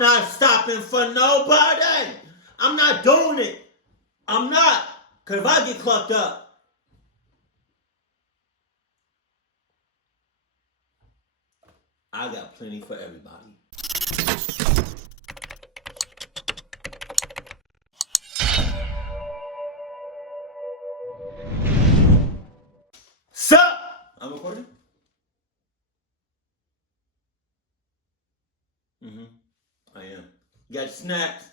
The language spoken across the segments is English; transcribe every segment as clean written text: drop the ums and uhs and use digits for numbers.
not stopping for nobody. I'm not doing it. I'm not. Because if I get clucked up, I got plenty for everybody. Sup? I'm recording? I am. You got your snacks?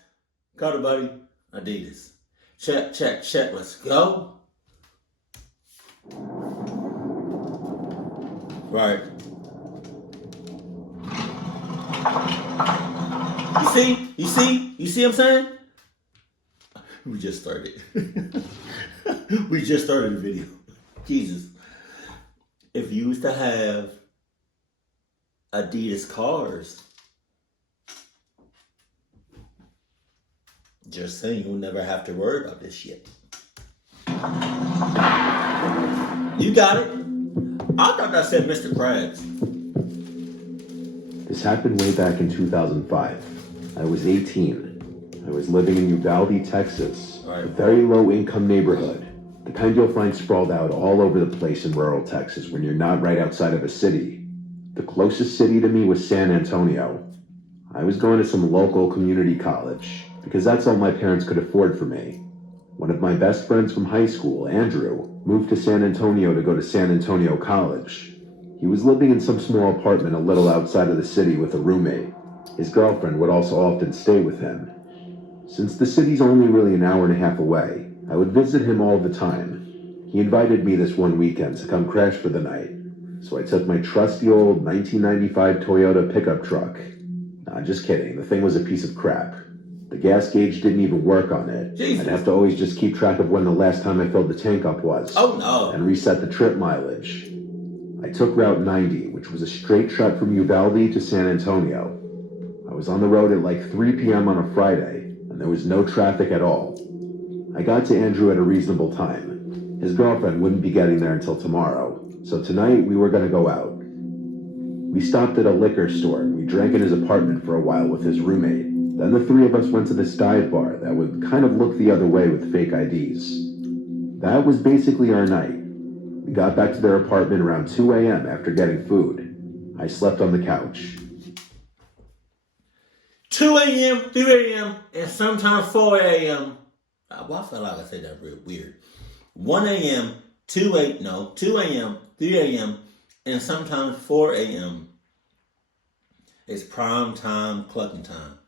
Carter, buddy. Adidas. Check, check, check. Let's go. Right. You see what I'm saying? We just started. We just started the video. Jesus. If you used to have Adidas cars, just saying, you'll never have to worry about this shit. You got it. I thought that said Mr. Krabs. This happened way back in 2005. I was 18. I was living in Uvalde, Texas, a very low-income neighborhood. The kind you'll find sprawled out all over the place in rural Texas when you're not right outside of a city. The closest city to me was San Antonio. I was going to some local community college, because that's all my parents could afford for me. One of my best friends from high school, Andrew, moved to San Antonio to go to San Antonio College. He was living in some small apartment a little outside of the city with a roommate. His girlfriend would also often stay with him. Since the city's only really an hour and a half away, I would visit him all the time. He invited me this one weekend to come crash for the night, so I took my trusty old 1995 Toyota pickup truck. Nah, just kidding, the thing was a piece of crap. The gas gauge didn't even work on it. Jesus. I'd have to always just keep track of when the last time I filled the tank up was. Oh no. And reset the trip mileage. I took Route 90, which was a straight shot from Uvalde to San Antonio. I was on the road at like 3 p.m. on a Friday, and there was no traffic at all. I got to Andrew at a reasonable time. His girlfriend wouldn't be getting there until tomorrow, so tonight we were going to go out. We stopped at a liquor store and we drank in his apartment for a while with his roommate. Then the three of us went to this dive bar that would kind of look the other way with fake IDs. That was basically our night. We got back to their apartment around 2 a.m. after getting food. I slept on the couch. 2 a.m., 3 a.m., and sometimes 4 a.m. Well, I feel like I said that real weird. 1 a.m., 2 a.m., 3 a.m., and sometimes 4 a.m. It's prime time clucking time.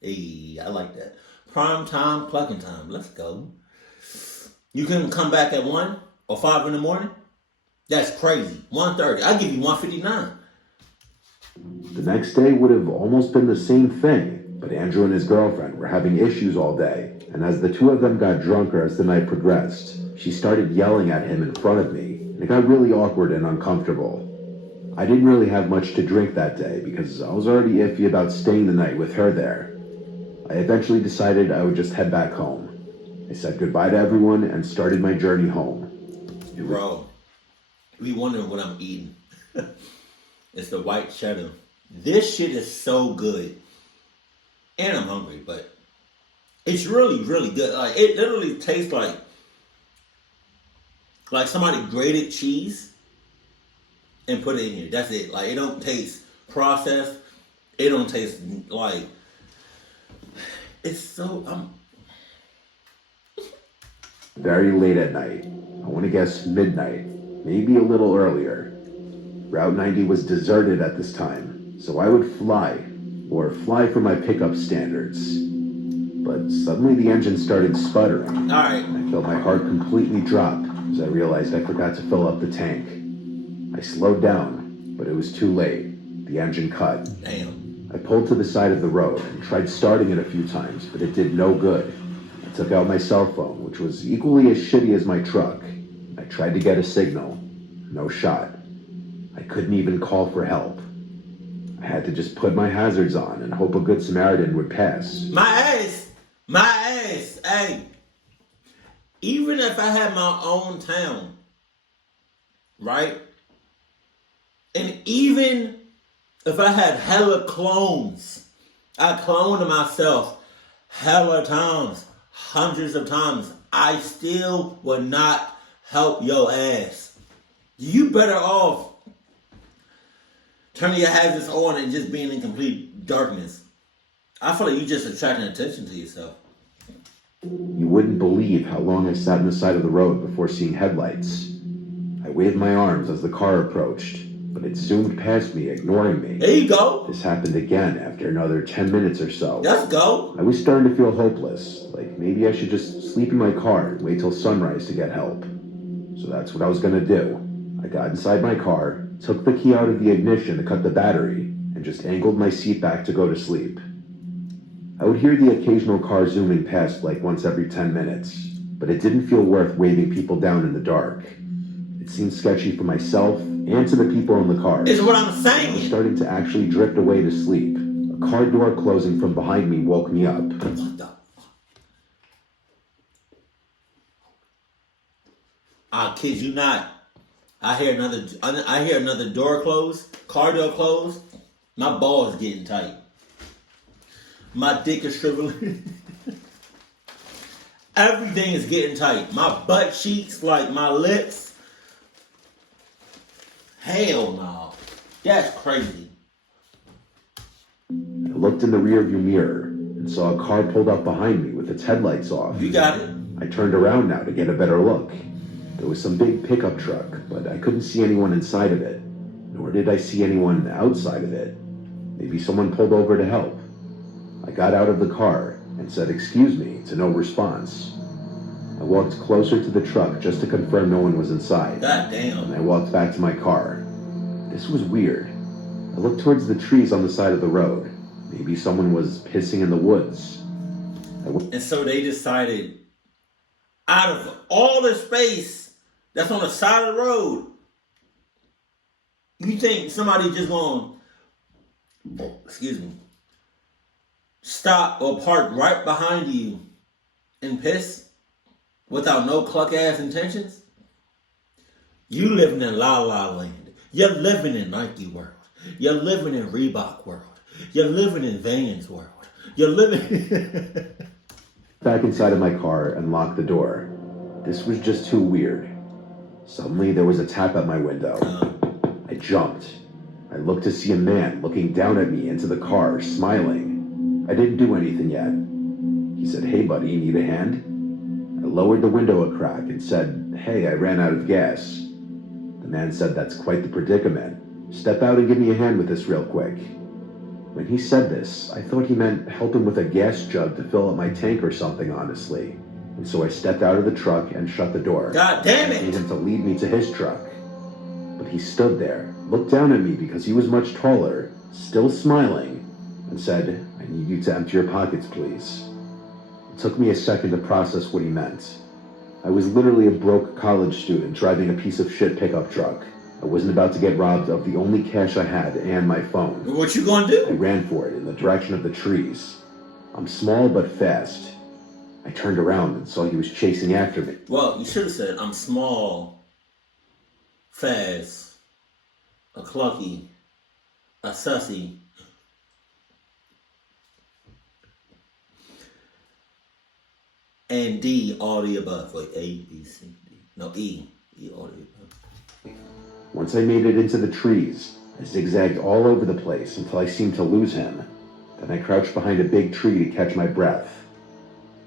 Hey, I like that. Prime time clucking time. Let's go. You can come back at 1 or 5 in the morning? That's crazy. 1:30. I'll give you 1:59. The next day would have almost been the same thing, but Andrew and his girlfriend were having issues all day, and as the two of them got drunker as the night progressed, she started yelling at him in front of me, and it got really awkward and uncomfortable. I didn't really have much to drink that day because I was already iffy about staying the night with her there. I eventually decided I would just head back home. I said goodbye to everyone and started my journey home. Bro, we wondering what I'm eating. It's the white cheddar. This shit is so good. And I'm hungry, but it's really, really good. Like, it literally tastes like somebody grated cheese and put it in here. That's it. Like, it don't taste processed. It don't taste like... It's so... Very late at night. I want to guess midnight. Maybe a little earlier. Route 90 was deserted at this time, so I would fly for my pickup standards. But suddenly the engine started sputtering. Alright. I felt my heart completely drop as I realized I forgot to fill up the tank. I slowed down, but it was too late. The engine cut. Damn. I pulled to the side of the road and tried starting it a few times, but it did no good. I took out my cell phone, which was equally as shitty as my truck. I tried to get a signal. No shot. I couldn't even call for help. I had to just put my hazards on and hope a good Samaritan would pass. My ass! Hey! Even if I had my own town, right? And even if I had hella clones, I cloned myself hella times, hundreds of times. I still would not help your ass. You better off turning your hazards on and just being in complete darkness. I feel like you just attracting attention to yourself. You wouldn't believe how long I sat on the side of the road before seeing headlights. I waved my arms as the car approached, but it zoomed past me, ignoring me. There you go. This happened again after another 10 minutes or so. Let's go. I was starting to feel hopeless, like maybe I should just sleep in my car and wait till sunrise to get help. So that's what I was gonna do. I got inside my car, took the key out of the ignition to cut the battery, and just angled my seat back to go to sleep. I would hear the occasional car zooming past like once every 10 minutes, but it didn't feel worth waving people down in the dark. It seemed sketchy for myself and to the people in the car. Is what I'm I was saying. starting to actually drift away to sleep. A car door closing from behind me woke me up. What the? I kid you not. I hear another door close, car door close. My balls getting tight. My dick is shriveling. Everything is getting tight. My butt cheeks, like my lips. Hell no. That's crazy. I looked in the rearview mirror and saw a car pulled up behind me with its headlights off. You got it. I turned around now to get a better look. There was some big pickup truck, but I couldn't see anyone inside of it, nor did I see anyone outside of it. Maybe someone pulled over to help. I got out of the car and said, "Excuse me," to no response. I walked closer to the truck just to confirm no one was inside. God damn. And I walked back to my car. This was weird. I looked towards the trees on the side of the road. Maybe someone was pissing in the woods. And so they decided, out of all the space that's on the side of the road, you think somebody just gonna, stop or park right behind you and piss without no cluck ass intentions? You living in La La Land. You're living in Nike world. You're living in Reebok world. You're living in Vans world. You're living back inside of my car and locked the door. This was just too weird. Suddenly there was a tap at my window. I jumped. I looked to see a man looking down at me into the car, smiling. I didn't do anything yet. He said, "Hey buddy, need a hand?" I lowered the window a crack and said, "Hey, I ran out of gas." The man said, "That's quite the predicament. Step out and give me a hand with this real quick." When he said this, I thought he meant help him with a gas jug to fill up my tank or something, honestly. And so I stepped out of the truck and shut the door. God damn I it! need him to lead me to his truck. But he stood there, looked down at me because he was much taller, still smiling, and said, "I need you to empty your pockets, please." It took me a second to process what he meant. I was literally a broke college student driving a piece of shit pickup truck. I wasn't about to get robbed of the only cash I had and my phone. What you gonna do? I ran for it in the direction of the trees. I'm small but fast. I turned around and saw he was chasing after me. Well, you should have said, "I'm small, fast, a clucky, a sussy." And D, all the above. Like A, B, C, D. No, E, all the above. Once I made it into the trees, I zigzagged all over the place until I seemed to lose him. Then I crouched behind a big tree to catch my breath.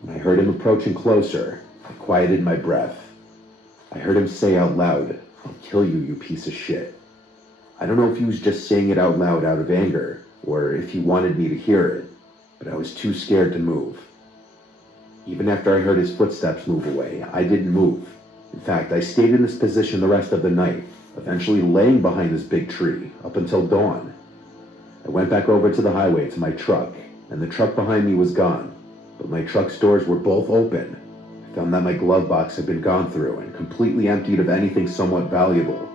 When I heard him approaching closer, I quieted my breath. I heard him say out loud, "I'll kill you, you piece of shit." I don't know if he was just saying it out loud out of anger, or if he wanted me to hear it, but I was too scared to move. Even after I heard his footsteps move away, I didn't move. In fact, I stayed in this position the rest of the night, eventually laying behind this big tree up until dawn. I went back over to the highway to my truck, and the truck behind me was gone, but my truck's doors were both open. I found that my glove box had been gone through and completely emptied of anything somewhat valuable.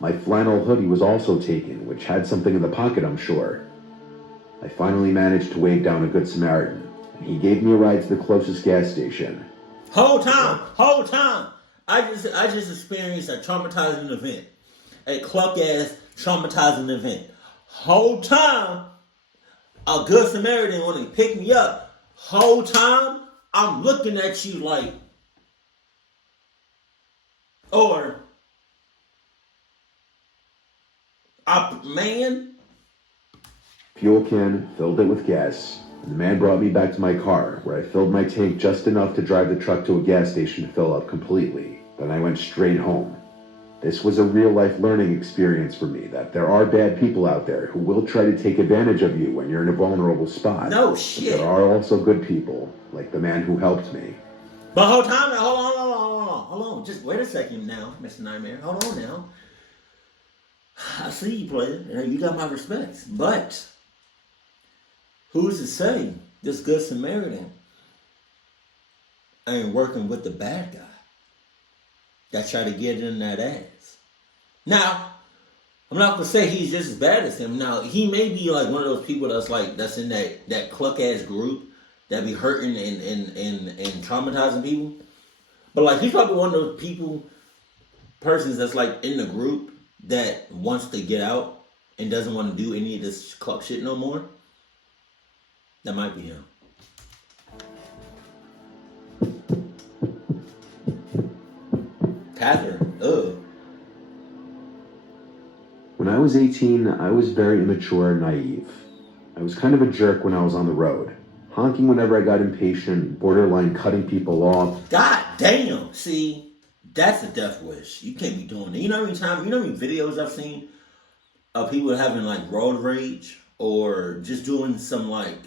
My flannel hoodie was also taken, which had something in the pocket, I'm sure. I finally managed to wave down a good Samaritan, and he gave me a ride to the closest gas station. Whole time. I just experienced a traumatizing event. A cluck ass traumatizing event. Whole time, a good Samaritan when he picked me up, whole time I'm looking at you like, or man. Fuel can, filled it with gas, and the man brought me back to my car, where I filled my tank just enough to drive the truck to a gas station to fill up completely. Then I went straight home. This was a real-life learning experience for me, that there are bad people out there who will try to take advantage of you when you're in a vulnerable spot. No shit. But there are also good people, like the man who helped me. But hold on. Just wait a second now, Mr. Nightmare. Hold on now. I see you, player. You got my respects. But who's to say this good Samaritan ain't working with the bad guy that tried to get in that ass? Now, I'm not gonna say he's just as bad as him. Now, he may be like one of those people that's in that cluck ass group that be hurting and traumatizing people. But like, he's probably one of those persons that's like in the group that wants to get out and doesn't want to do any of this cluck shit no more. That might be him. Catherine, ugh. When I was 18, I was very immature and naive. I was kind of a jerk when I was on the road, honking whenever I got impatient, borderline cutting people off. God damn! See, that's a death wish. You can't be doing that. You know how many videos I've seen of people having like road rage or just doing some like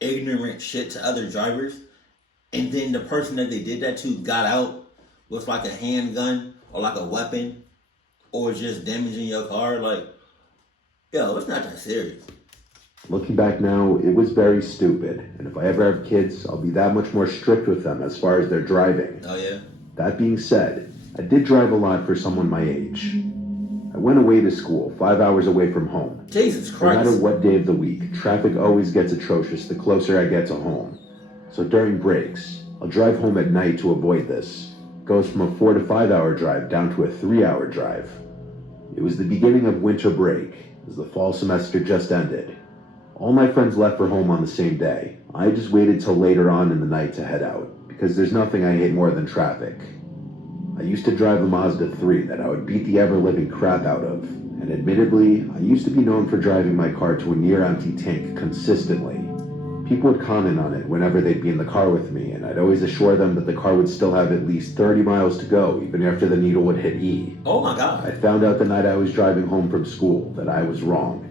ignorant shit to other drivers, and then the person that they did that to got out with like a handgun or like a weapon or just damaging your car. Like, yo, it's not that serious. Looking back now, it was very stupid, and if I ever have kids, I'll be that much more strict with them as far as their driving. Oh yeah? That being said, I did drive a lot for someone my age. I went away to school, 5 hours away from home. Jesus Christ. No matter what day of the week, traffic always gets atrocious the closer I get to home. So during breaks, I'll drive home at night to avoid this. It goes from a 4 to 5 hour drive down to a 3 hour drive. It was the beginning of winter break, as the fall semester just ended. All my friends left for home on the same day. I just waited till later on in the night to head out, because there's nothing I hate more than traffic. I used to drive a Mazda 3 that I would beat the ever-living crap out of, and admittedly, I used to be known for driving my car to a near-empty tank consistently. People would comment on it whenever they'd be in the car with me, and I'd always assure them that the car would still have at least 30 miles to go, even after the needle would hit E. Oh my God. I found out the night I was driving home from school that I was wrong.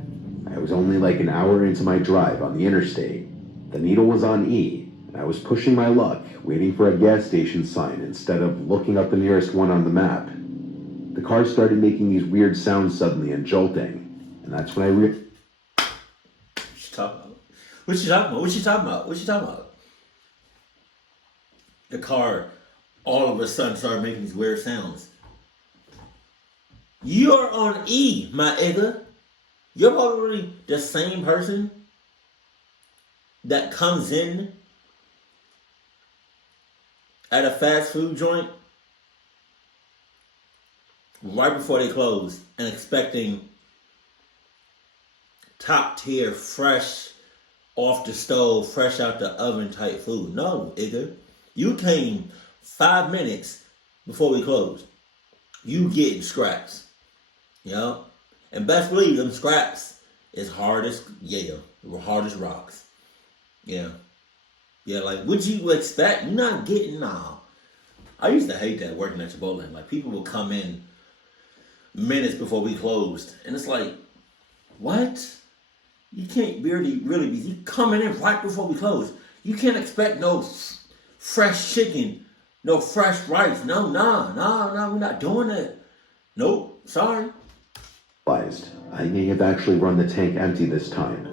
I was only like an hour into my drive on the interstate. The needle was on E, and I was pushing my luck, waiting for a gas station sign instead of looking up the nearest one on the map. The car started making these weird sounds suddenly and jolting, and that's when I What you talking about? The car all of a sudden started making these weird sounds. You're on E, my nigga. You're probably the same person that comes in at a fast food joint right before they close and expecting top tier, fresh, off the stove, fresh out the oven type food. No, nigga. You came 5 minutes before we closed. You getting scraps. You know? And best believe them scraps is hard as rocks. Yeah. Yeah, like what you expect? You're not getting I used to hate that working at Chipotle. Like people would come in minutes before we closed. And it's like, what? You can't really be you coming in right before we close. You can't expect no fresh chicken, no fresh rice. No, we're not doing that. Nope, sorry. I may have actually run the tank empty this time.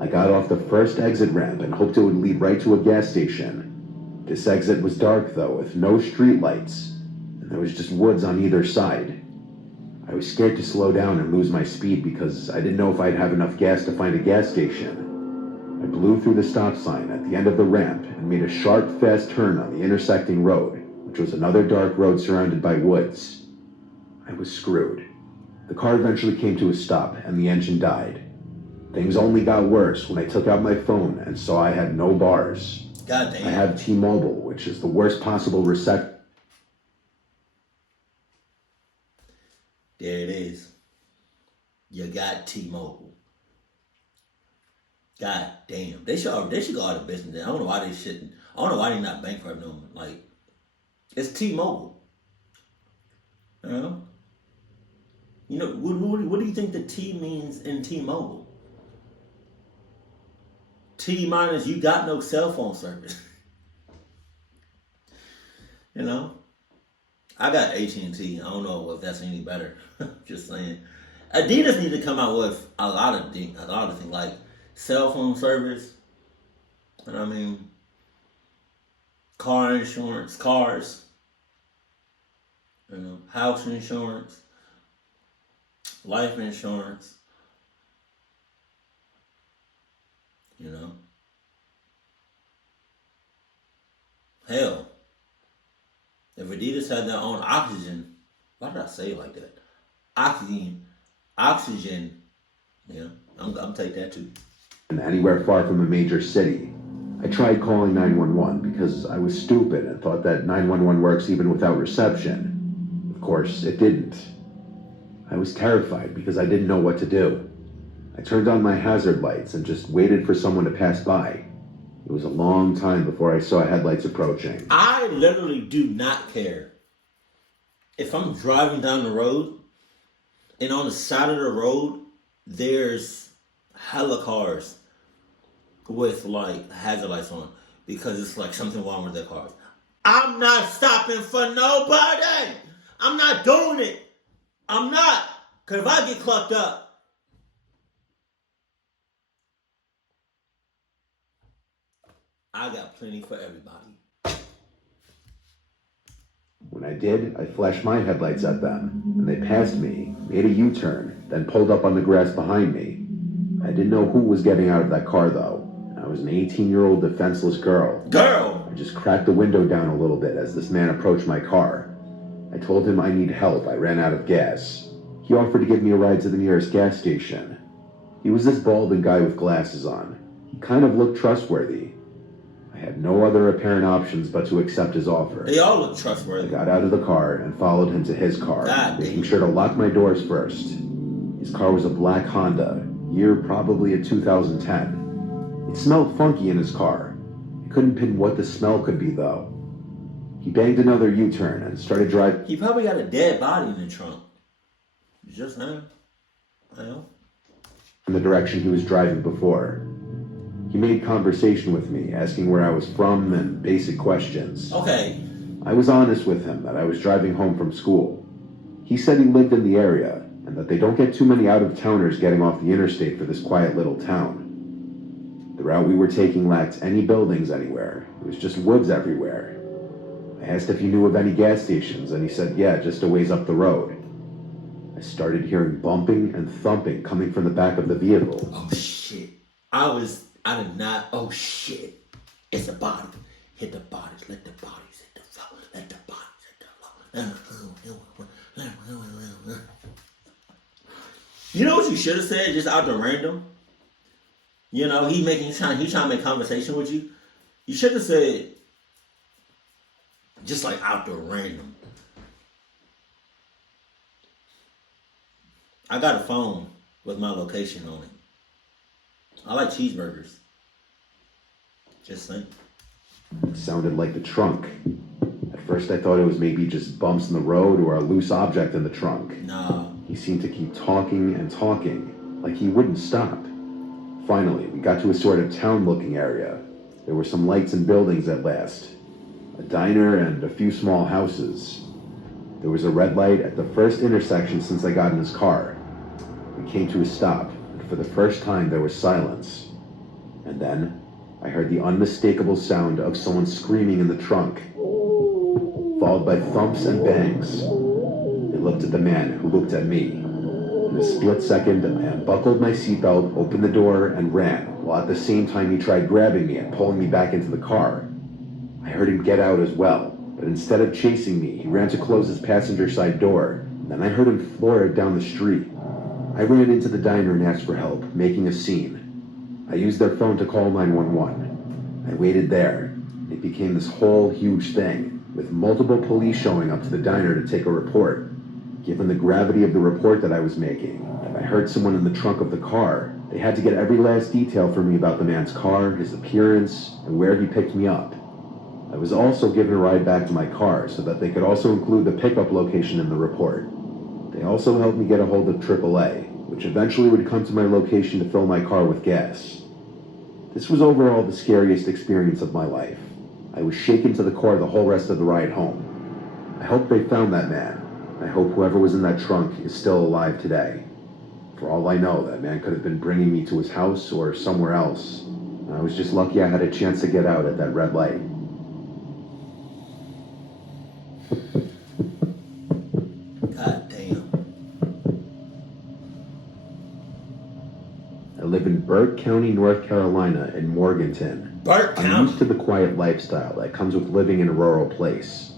I got off the first exit ramp and hoped it would lead right to a gas station. This exit was dark though, with no street lights, and there was just woods on either side. I was scared to slow down and lose my speed because I didn't know if I'd have enough gas to find a gas station. I blew through the stop sign at the end of the ramp and made a sharp, fast turn on the intersecting road, which was another dark road surrounded by woods. I was screwed. The car eventually came to a stop and the engine died. Things only got worse when I took out my phone and saw I had no bars. God damn. I have T-Mobile, which is the worst possible reception. There it is. You got T-Mobile. God damn. They should go out of business. I don't know why they shouldn't. I don't know why they're not bankrupt no more. Like, it's T-Mobile. You know? You know, what do you think the T means in T-Mobile? T minus you got no cell phone service. You know? I got AT&T. I don't know if that's any better. Just saying. Adidas need to come out with a lot of things, like cell phone service. And I mean, car insurance, cars. You know, house insurance, life insurance. You know, hell, if Adidas had their own oxygen, why did I say it like that? Oxygen. Yeah, I'm take that too. Anywhere far from a major city. I tried calling 911 because I was stupid and thought that 911 works even without reception. Of course, it didn't. I was terrified because I didn't know what to do. I turned on my hazard lights and just waited for someone to pass by. It was a long time before I saw headlights approaching. I literally do not care. If I'm driving down the road and on the side of the road, there's hella cars with like hazard lights on because it's like something wrong with their cars. I'm not stopping for nobody. I'm not doing it. I'm not. Because if I get clucked up, I got plenty for everybody. When I did, I flashed my headlights at them, and they passed me, made a U-turn, then pulled up on the grass behind me. I didn't know who was getting out of that car, though. I was an 18-year-old defenseless girl. I just cracked the window down a little bit as this man approached my car. I told him I need help. I ran out of gas. He offered to give me a ride to the nearest gas station. He was this balding guy with glasses on. He kind of looked trustworthy. I had no other apparent options but to accept his offer. They all look trustworthy. I got out of the car and followed him to his car, making sure to lock my doors first. His car was a black Honda, year probably a 2010. It smelled funky in his car. I couldn't pin what the smell could be, though. He banged another U-turn and started driving. He probably got a dead body in the trunk. Just him. I know. In the direction he was driving before. He made conversation with me, asking where I was from and basic questions. Okay. I was honest with him that I was driving home from school. He said he lived in the area and that they don't get too many out-of-towners getting off the interstate for this quiet little town. The route we were taking lacked any buildings anywhere. It was just woods everywhere. I asked if he knew of any gas stations, and he said, yeah, just a ways up the road. I started hearing bumping and thumping coming from the back of the vehicle. Oh, shit. I did not. Oh, shit. It's a body. Hit the bodies. Let the bodies hit the floor. Let the bodies hit the floor. You know what you should have said just out the random? You know, he's trying to make conversation with you. You should have said, just like out the random, I got a phone with my location on it. I like cheeseburgers. Just think. It sounded like the trunk. At first I thought it was maybe just bumps in the road or a loose object in the trunk. No. He seemed to keep talking and talking, like he wouldn't stop. Finally, we got to a sort of town-looking area. There were some lights and buildings at last. A diner and a few small houses. There was a red light at the first intersection since I got in his car. We came to a stop, and for the first time there was silence. And then, I heard the unmistakable sound of someone screaming in the trunk, followed by thumps and bangs. I looked at the man, who looked at me. In a split second, I unbuckled my seatbelt, opened the door, and ran, while at the same time he tried grabbing me and pulling me back into the car. I heard him get out as well, but instead of chasing me, he ran to close his passenger side door. Then I heard him floor it down the street. I ran into the diner and asked for help, making a scene. I used their phone to call 911. I waited there. It became this whole huge thing, with multiple police showing up to the diner to take a report. Given the gravity of the report that I was making, and I heard someone in the trunk of the car, they had to get every last detail from me about the man's car, his appearance, and where he picked me up. I was also given a ride back to my car so that they could also include the pickup location in the report. They also helped me get a hold of AAA, which eventually would come to my location to fill my car with gas. This was overall the scariest experience of my life. I was shaken to the core the whole rest of the ride home. I hope they found that man. I hope whoever was in that trunk is still alive today. For all I know, that man could have been bringing me to his house or somewhere else. And I was just lucky I had a chance to get out at that red light. God damn. I live in Burke County, North Carolina, in Morganton. Burke County? I'm used to the quiet lifestyle that comes with living in a rural place.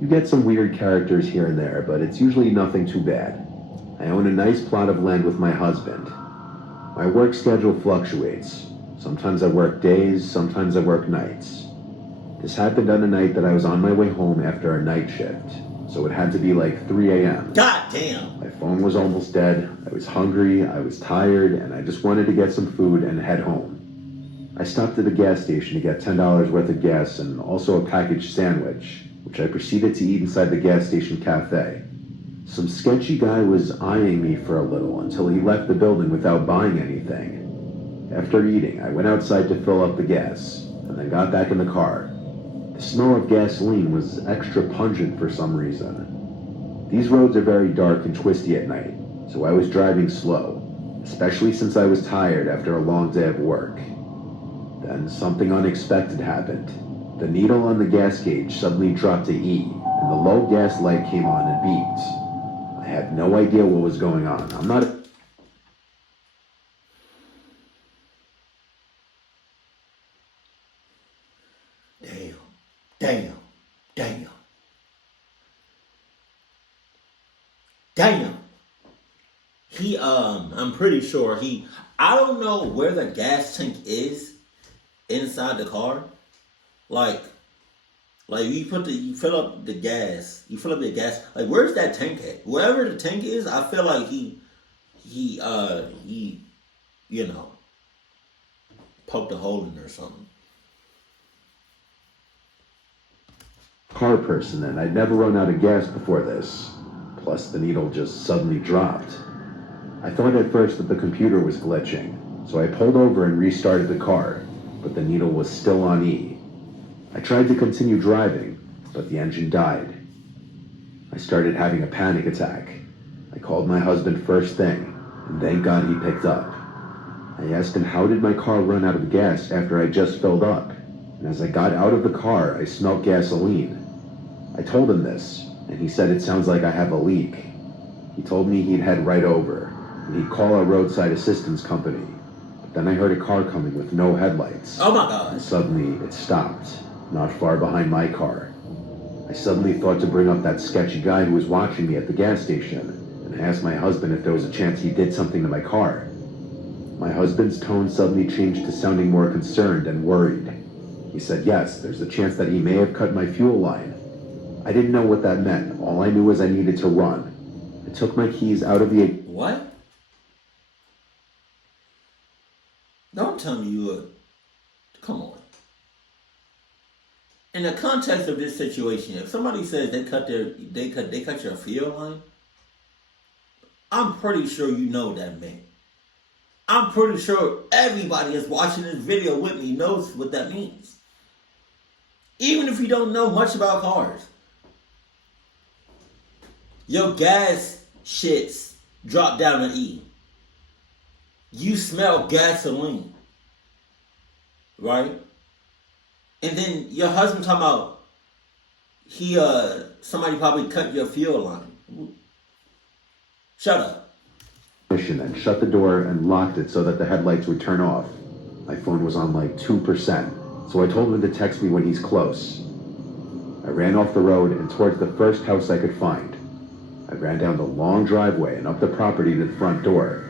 You get some weird characters here and there, but it's usually nothing too bad. I own a nice plot of land with my husband. My work schedule fluctuates. Sometimes I work days, sometimes I work nights. This happened on a night that I was on my way home after a night shift, so it had to be like 3 a.m. God damn. My phone was almost dead, I was hungry, I was tired, and I just wanted to get some food and head home. I stopped at a gas station to get $10 worth of gas and also a packaged sandwich, which I proceeded to eat inside the gas station cafe. Some sketchy guy was eyeing me for a little until he left the building without buying anything. After eating, I went outside to fill up the gas, and then got back in the car. The smell of gasoline was extra pungent for some reason. These roads are very dark and twisty at night, so I was driving slow, especially since I was tired after a long day of work. Then something unexpected happened. The needle on the gas gauge suddenly dropped to E, and the low gas light came on and beeped. I had no idea what was going on. I'm not... Damn. I'm pretty sure I don't know where the gas tank is inside the car. Like you fill up the gas, like where's that tank at? Wherever the tank is, I feel like he poked a hole in it or something. Car person, and I'd never run out of gas before this. Plus, the needle just suddenly dropped. I thought at first that the computer was glitching, so I pulled over and restarted the car, but the needle was still on E. I tried to continue driving, but the engine died. I started having a panic attack. I called my husband first thing, and thank God he picked up. I asked him how did my car run out of gas after I just filled up, and as I got out of the car, I smelled gasoline. I told him this, and he said it sounds like I have a leak. He told me he'd head right over, and he'd call a roadside assistance company. But then I heard a car coming with no headlights. Oh my God. And suddenly, it stopped, not far behind my car. I suddenly thought to bring up that sketchy guy who was watching me at the gas station, and asked my husband if there was a chance he did something to my car. My husband's tone suddenly changed to sounding more concerned and worried. He said, yes, there's a chance that he may have cut my fuel line. I didn't know what that meant. All I knew was I needed to run. I took my keys out of the... What? Don't tell me you would. Come on. In the context of this situation, if somebody says they cut your fuel line, I'm pretty sure you know what that meant. I'm pretty sure everybody that's watching this video with me knows what that means. Even if you don't know much about cars. Your gas shits drop down to E. You smell gasoline. Right? And then your husband talking about somebody probably cut your fuel line. Shut up. And shut the door and locked it so that the headlights would turn off. My phone was on like 2%, so I told him to text me when he's close. I ran off the road and towards the first house I could find. I ran down the long driveway and up the property to the front door.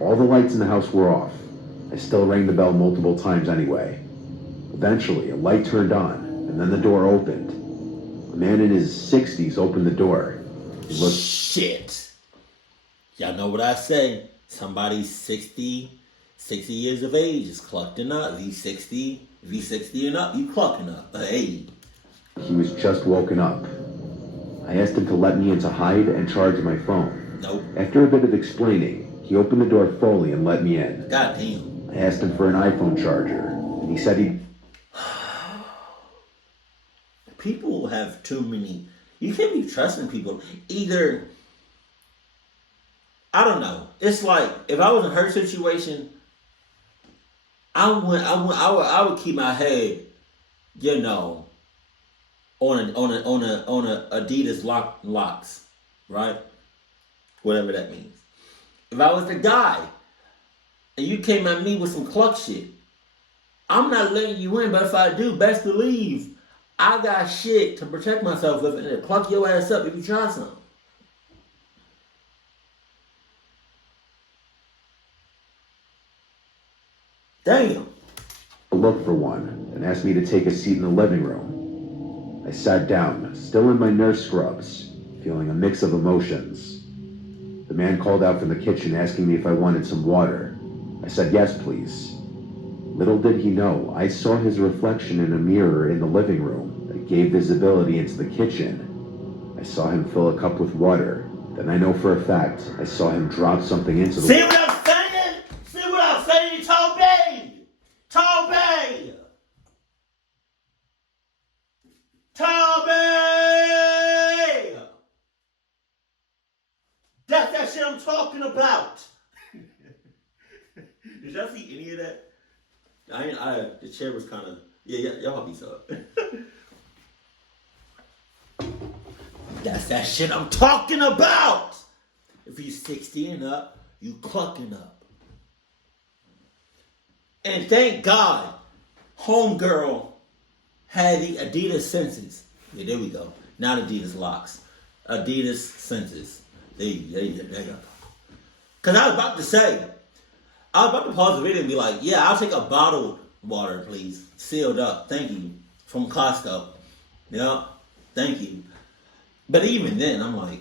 All the lights in the house were off. I still rang the bell multiple times anyway. Eventually, a light turned on, and then the door opened. A man in his 60s opened the door. He looked... Shit. Y'all know what I say. Somebody 60 years of age is clucking up. If he's 60 and up, you clucking up. Hey. He was just woken up. I asked him to let me in to hide and charge my phone. Nope. After a bit of explaining, he opened the door fully and let me in. Goddamn. I asked him for an iPhone charger, and he said he'd... People have too many... You can't be trusting people. Either... I don't know. It's like, if I was in her situation, I would keep my head, you know, on a Adidas locks, right? Whatever that means. If I was the guy and you came at me with some cluck shit, I'm not letting you in, but if I do, best believe I got shit to protect myself with and to cluck your ass up if you try something. Damn. Looked for one and asked me to take a seat in the living room. I sat down, still in my nurse scrubs, feeling a mix of emotions. The man called out from the kitchen asking me if I wanted some water. I said yes, please. Little did he know, I saw his reflection in a mirror in the living room that gave visibility into the kitchen. I saw him fill a cup with water. Then I know for a fact, I saw him drop something into the... See what I'm saying? See what I'm saying, Toby? Toby! Toby! That's that shit I'm talking about. Did y'all see any of that? The chair was kind of... Yeah, y'all be so. That's that shit I'm talking about. If you're 60 and up, you clucking up. And thank God, homegirl had the Adidas senses. Yeah, there we go. Not Adidas locks. Adidas senses. There you go. Because I was about to pause the video and be like, yeah, I'll take a bottled water, please. Sealed up. Thank you. From Costco. Yeah. Thank you. But even then, I'm like,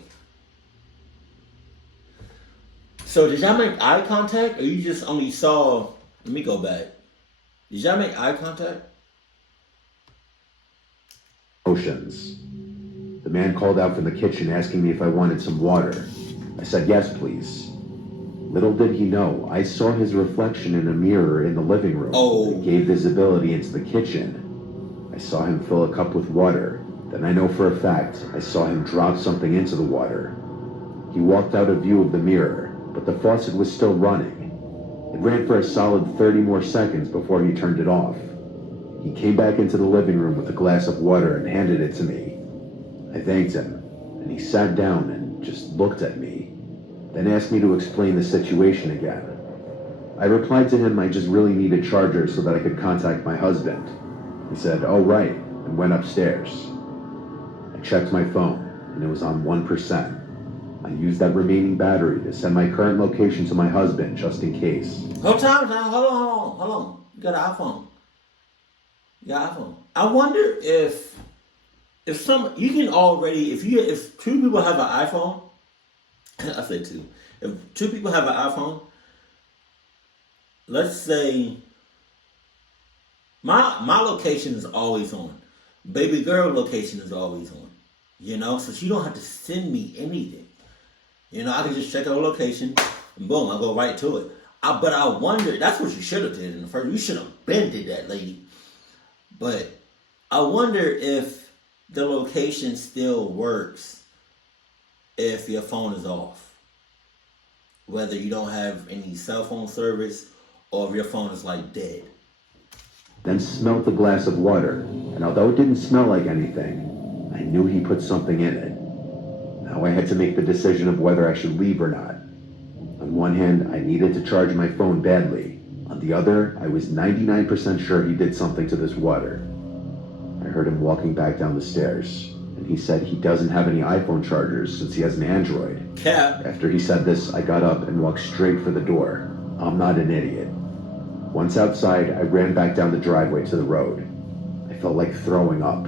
so did y'all make eye contact? Or you just only saw... Let me go back. Did y'all make eye contact? Emotions. The man called out from the kitchen asking me if I wanted some water. I said yes, please. Little did he know, I saw his reflection in a mirror in the living room that gave visibility into the kitchen. I saw him fill a cup with water. Then I know for a fact, I saw him drop something into the water. He walked out of view of the mirror, but the faucet was still running. It ran for a solid 30 more seconds before he turned it off. He came back into the living room with a glass of water and handed it to me. I thanked him, and he sat down and just looked at me, then asked me to explain the situation again. I replied to him I just really need a charger so that I could contact my husband. He said, "Oh, right," and went upstairs. I checked my phone, and it was on 1%. I used that remaining battery to send my current location to my husband, just in case. Hold on. You got an iPhone. I wonder if two people have an iPhone, I say two. If two people have an iPhone, let's say my location is always on. Baby girl location is always on. You know, so she don't have to send me anything. You know, I can just check her location and boom, I go right to it. But I wonder, that's what you should have did in the first. You should have been did that, lady. But I wonder if the location still works if your phone is off. Whether you don't have any cell phone service or if your phone is like dead. Then smelled the glass of water, and although it didn't smell like anything, I knew he put something in it. Now I had to make the decision of whether I should leave or not. On one hand, I needed to charge my phone badly. On the other, I was 99% sure he did something to this water. I heard him walking back down the stairs. and he said he doesn't have any iPhone chargers since he has an Android. Cap. After he said this, I got up and walked straight for the door. I'm not an idiot. Once outside, I ran back down the driveway to the road. I felt like throwing up.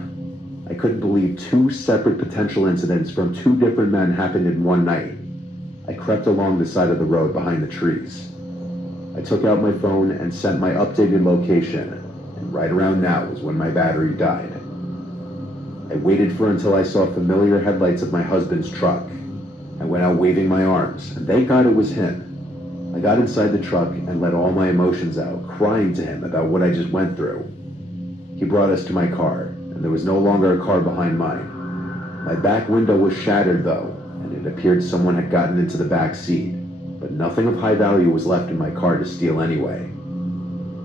I couldn't believe 2 separate potential incidents from 2 different men happened in one night. I crept along the side of the road behind the trees. I took out my phone and sent my updated location, and right around now was when my battery died. I waited for until I saw familiar headlights of my husband's truck. I went out waving my arms, and thank God it was him. I got inside the truck and let all my emotions out, crying to him about what I just went through. He brought us to my car, and there was no longer a car behind mine. My back window was shattered though, and it appeared someone had gotten into the back seat, but nothing of high value was left in my car to steal anyway.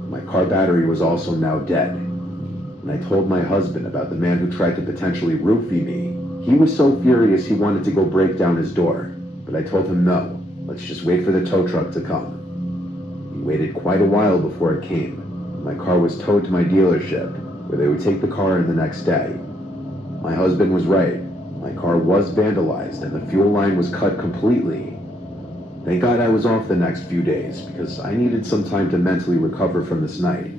My car battery was also now dead, and I told my husband about the man who tried to potentially roofie me. He was so furious he wanted to go break down his door, but I told him no, let's just wait for the tow truck to come. He waited quite a while before it came. My car was towed to my dealership, where they would take the car in the next day. My husband was right. My car was vandalized and the fuel line was cut completely. Thank God I was off the next few days because I needed some time to mentally recover from this night.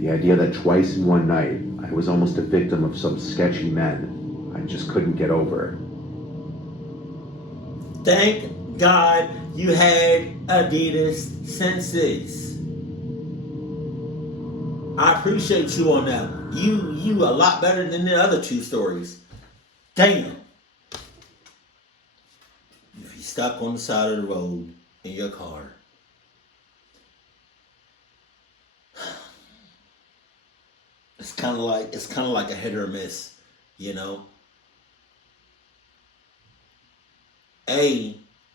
The idea that twice in one night I was almost a victim of some sketchy men, I just couldn't get over. Thank God you had Adidas senses. I appreciate you on that one. You a lot better than the other 2 stories. Damn. If you're stuck on the side of the road in your car, it's kind of like a hit or miss, you know.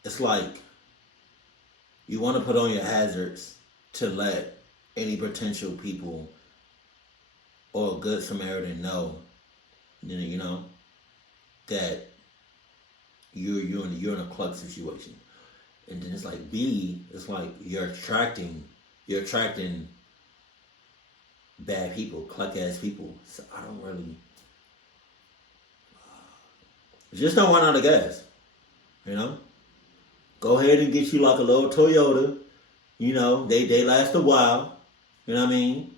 It's like you want to put on your hazards to let any potential people or a good Samaritan know, you know, that you're in a clutch situation. And then it's like B, it's like you're attracting bad people, cluck ass people. So I don't really just don't run out of gas. You know? Go ahead and get you like a little Toyota. You know, they last a while. You know what I mean?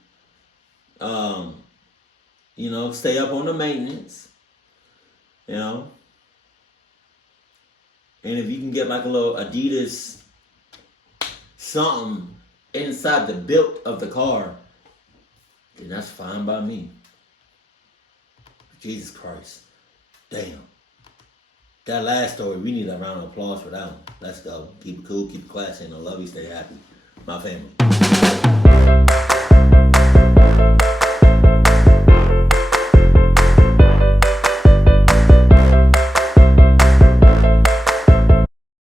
You know, stay up on the maintenance. You know? And if you can get like a little Adidas something inside the built of the car, then that's fine by me. Jesus Christ. Damn. That last story, we need a round of applause for that one. Let's go. Keep it cool, keep it classy, and I love you, stay happy. My family.